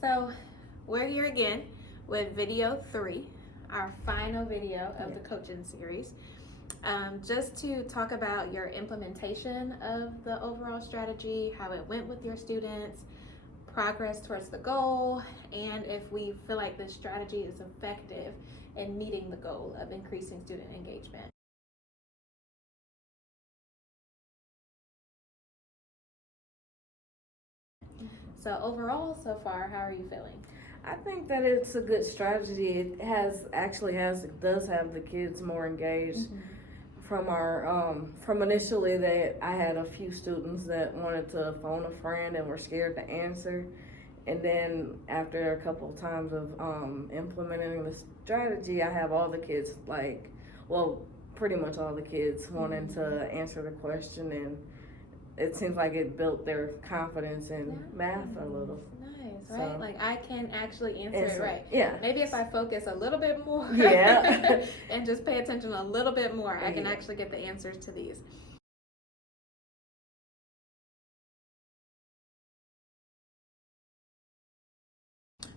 So we're here again with video 3, our final video of the coaching series. Just to talk about your implementation of the overall strategy, how it went with your students, progress towards the goal, and if we feel like this strategy is effective in meeting the goal of increasing student engagement. So overall, so far, how are you feeling? I think that it's a good strategy. It does have the kids more engaged. From initially that I had a few students that wanted to phone a friend and were scared to answer, and then after a couple of times of implementing the strategy, I have all the kids pretty much all the kids wanting to answer the question, and it seems like it built their confidence in math a little. Nice, right? So, like I can actually answer it right. Yeah. Maybe if I focus a little bit more and just pay attention a little bit more, I can actually get the answers to these.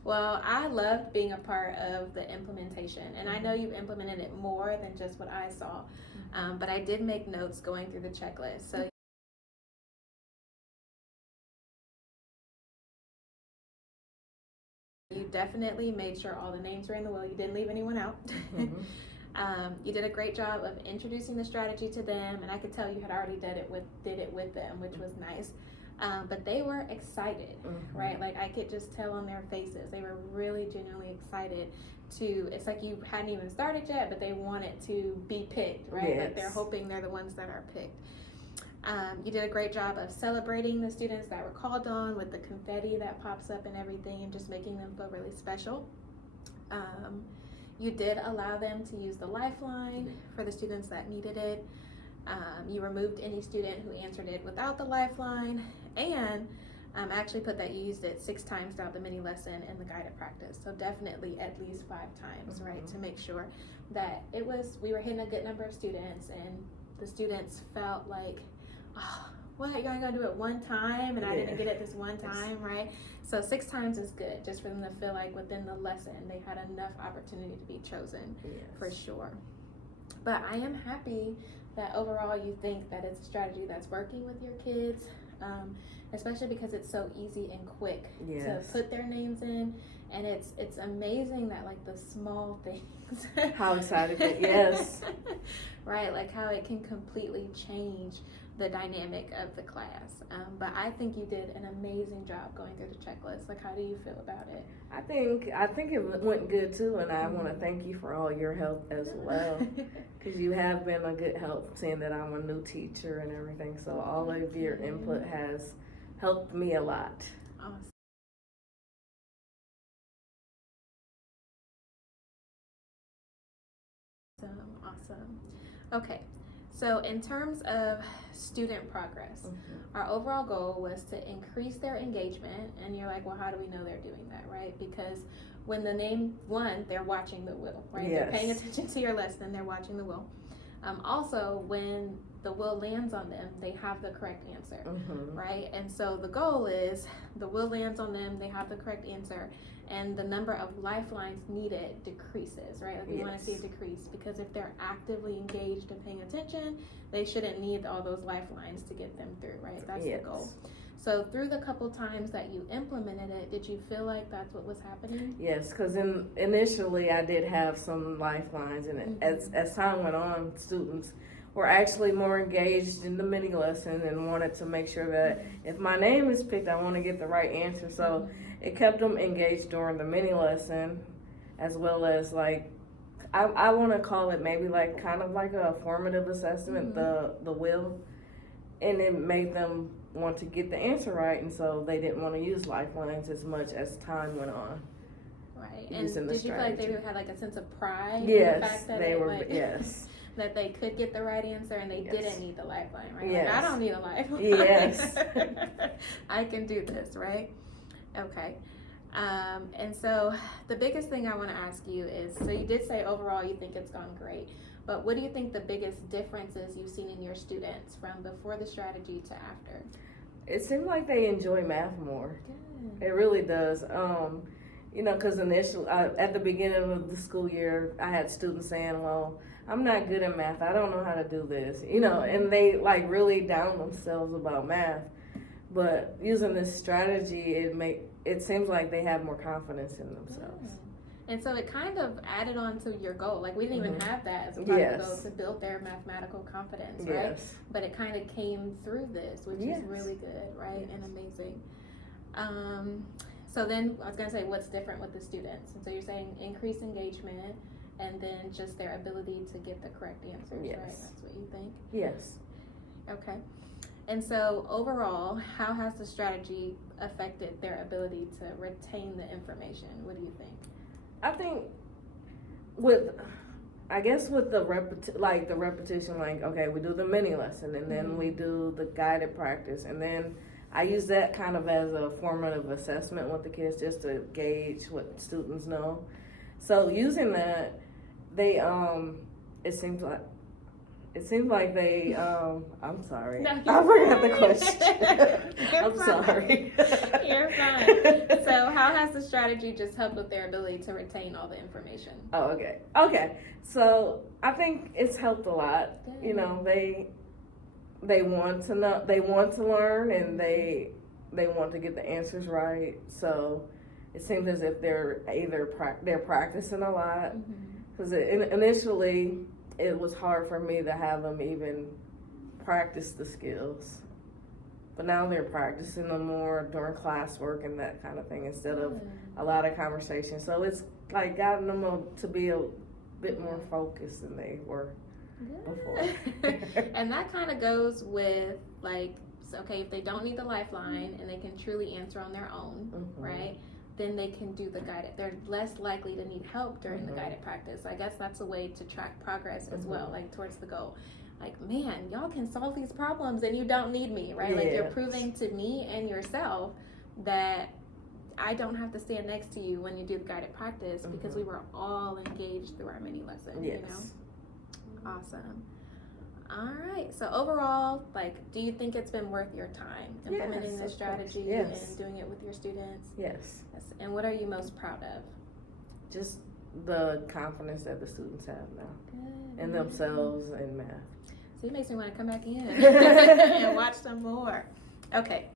Well, I loved being a part of the implementation, and I know you implemented it more than just what I saw, but I did make notes going through the checklist. So you definitely made sure all the names were in the will. You didn't leave anyone out. You did a great job of introducing the strategy to them, and I could tell you had already did it with them, which was nice. But they were excited, right? Like I could just tell on their faces. They were really genuinely excited it's like you hadn't even started yet, but they wanted to be picked, right? Like they're hoping they're the ones that are picked. You did a great job of celebrating the students that were called on with the confetti that pops up and everything, and just making them feel really special. You did allow them to use the lifeline for the students that needed it. You removed any student who answered it without the lifeline, and actually put that you used it 6 times throughout the mini lesson and the guided practice. So definitely at least 5 times, right? To make sure that we were hitting a good number of students, and the students felt like, oh, what, you're only gonna do it one time and I didn't get it this one time, right? So 6 times is good, just for them to feel like within the lesson they had enough opportunity to be chosen, for sure. But I am happy that overall you think that it's a strategy that's working with your kids, especially because it's so easy and quick to put their names in, and it's amazing that like the small things how excited yes right, like how it can completely change the dynamic of the class. But I think you did an amazing job going through the checklist. Like, how do you feel about it? I think it went good too, and I want to thank you for all your help as well, because you have been a good help, seeing that I'm a new teacher and everything. So all of your input has helped me a lot. Awesome. Okay. So in terms of student progress, our overall goal was to increase their engagement, and you're like, well, how do we know they're doing that, right? Because when the name won, they're watching the will, right? They're paying attention to your lesson, they're watching the will. Also, when the will lands on them, they have the correct answer, right? And so the goal is the will lands on them, they have the correct answer, and the number of lifelines needed decreases, right? Like we want to see it decrease, because if they're actively engaged and paying attention, they shouldn't need all those lifelines to get them through, right? That's the goal. So through the couple times that you implemented it, did you feel like that's what was happening? Yes, because initially I did have some lifelines, and as time went on, students were actually more engaged in the mini lesson and wanted to make sure that if my name is picked, I want to get the right answer. So it kept them engaged during the mini lesson, as well as like, I want to call it maybe like kind of like a formative assessment, the will, and it made them want to get the answer right, and so they didn't want to use lifelines as much as time went on. Right. And did you feel like they had like a sense of pride? Yes, in the fact that they were. Yes. That they could get the right answer and they didn't need the lifeline, right? Yes. Like, I don't need a lifeline. Yes. I can do this, right? Okay. And so the biggest thing I want to ask you is, so you did say overall you think it's gone great, but what do you think the biggest differences you've seen in your students from before the strategy to after? It seemed like they enjoy math more. Good. It really does. Because initially, at the beginning of the school year, I had students saying, well, I'm not good at math. I don't know how to do this. And they like really down themselves about math. But using this strategy, it seems like they have more confidence in themselves. Yeah. And so it kind of added on to your goal. Like we didn't even have that as a part of the goal to build their mathematical confidence, right? Yes. But it kind of came through this, which is really good, right? And amazing. So then I was going to say, what's different with the students? And so you're saying increase engagement and then just their ability to get the correct answers, right? That's what you think? Yes. Okay. And so overall, how has the strategy affected their ability to retain the information? What do you think? I think with the repetition, like, okay, we do the mini lesson and then we do the guided practice, and then I use that kind of as a formative assessment with the kids just to gauge what students know. So using that, they it seems like they I'm sorry. No, I forgot the question. I'm fine. sorry. You're fine. So how has the strategy just helped with their ability to retain all the information? Oh, okay. So I think it's helped a lot. Good. They want to know, they want to learn, and they want to get the answers right. So it seems as if they're practicing a lot. Because initially it was hard for me to have them even practice the skills, but now they're practicing them more during classwork and that kind of thing instead of a lot of conversation. So it's like gotten them to be a bit more focused than they were before. And that kind of goes with like, okay, if they don't need the lifeline and they can truly answer on their own, right? Then they can do the guided. They're less likely to need help during the guided practice. I guess that's a way to track progress as well, like towards the goal. Like, man, y'all can solve these problems and you don't need me, right? Like you're proving to me and yourself that I don't have to stand next to you when you do the guided practice because we were all engaged through our mini lesson, you know? Awesome. All right. So overall, like, do you think it's been worth your time implementing this strategy and doing it with your students? Yes. And what are you most proud of? Just the confidence that the students have now in themselves and math. See, it makes me want to come back in and watch some more. Okay.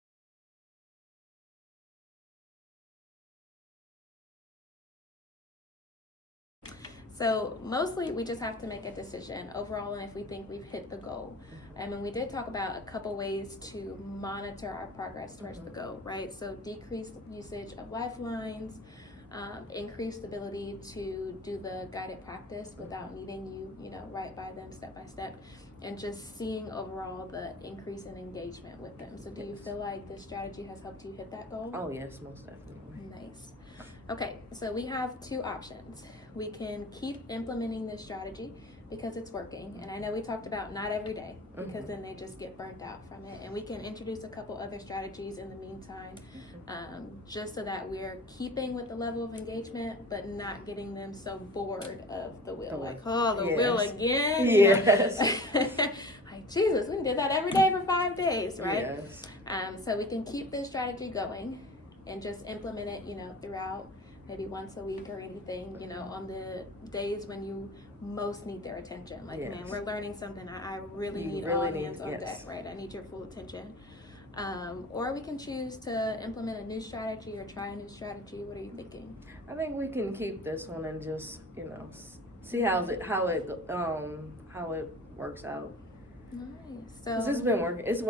So mostly we just have to make a decision overall and if we think we've hit the goal. I mean, we did talk about a couple ways to monitor our progress towards the goal, right? So decrease usage of lifelines, increase the ability to do the guided practice without needing you, right by them step by step, and just seeing overall the increase in engagement with them. So do you feel like this strategy has helped you hit that goal? Oh yes, most definitely. Nice. Okay, so we have two options. We can keep implementing this strategy because it's working, and I know we talked about not every day because then they just get burnt out from it, and we can introduce a couple other strategies in the meantime just so that we're keeping with the level of engagement but not getting them so bored of the wheel, like, oh, the wheel again. Yes. Like, Jesus, we did that every day for 5 days, right? Yes. So we can keep this strategy going and just implement it, throughout, maybe once a week or anything, on the days when you most need their attention. Like, man, we're learning something. I really need all hands on deck, right? I need your full attention. Or we can choose to implement a new strategy or try a new strategy. What are you thinking? I think we can keep this one and just, see how it works out. Nice. So it's been working. It's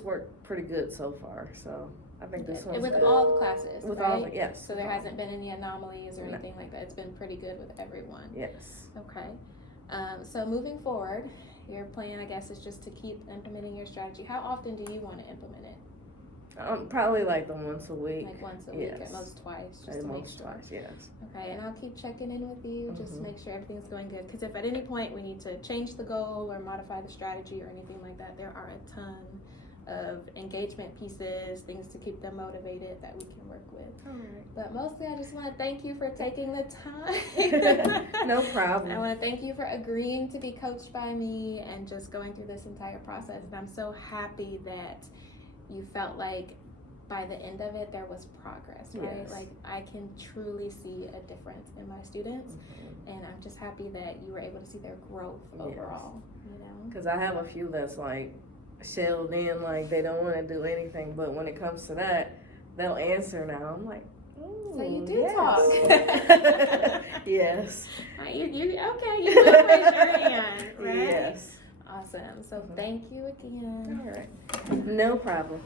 worked pretty good so far. So I think this one's with good. all the classes, with right? all the, yes. So there hasn't been any anomalies or anything like that. It's been pretty good with everyone. Yes. Okay. So moving forward, your plan, I guess, is just to keep implementing your strategy. How often do you want to implement it? Probably like the once a week. Like once a week, at most twice, just at to make most sure. Twice, yes. Okay, and I'll keep checking in with you, just to make sure everything's going good. Because if at any point we need to change the goal or modify the strategy or anything like that, there are a ton of engagement pieces, things to keep them motivated that we can work with. All right. But mostly I just want to thank you for taking the time. No problem. I want to thank you for agreeing to be coached by me and just going through this entire process. And I'm so happy that you felt like by the end of it, there was progress, right? Yes. Like, I can truly see a difference in my students, and I'm just happy that you were able to see their growth overall, you know? Because I have a few that's like shelled in, like they don't want to do anything, but when it comes to that, they'll answer now. I'm like, So you do yes. talk. Yes. You okay, you will raise your hand, right? Yes. Awesome. So thank you again. All right. No problem.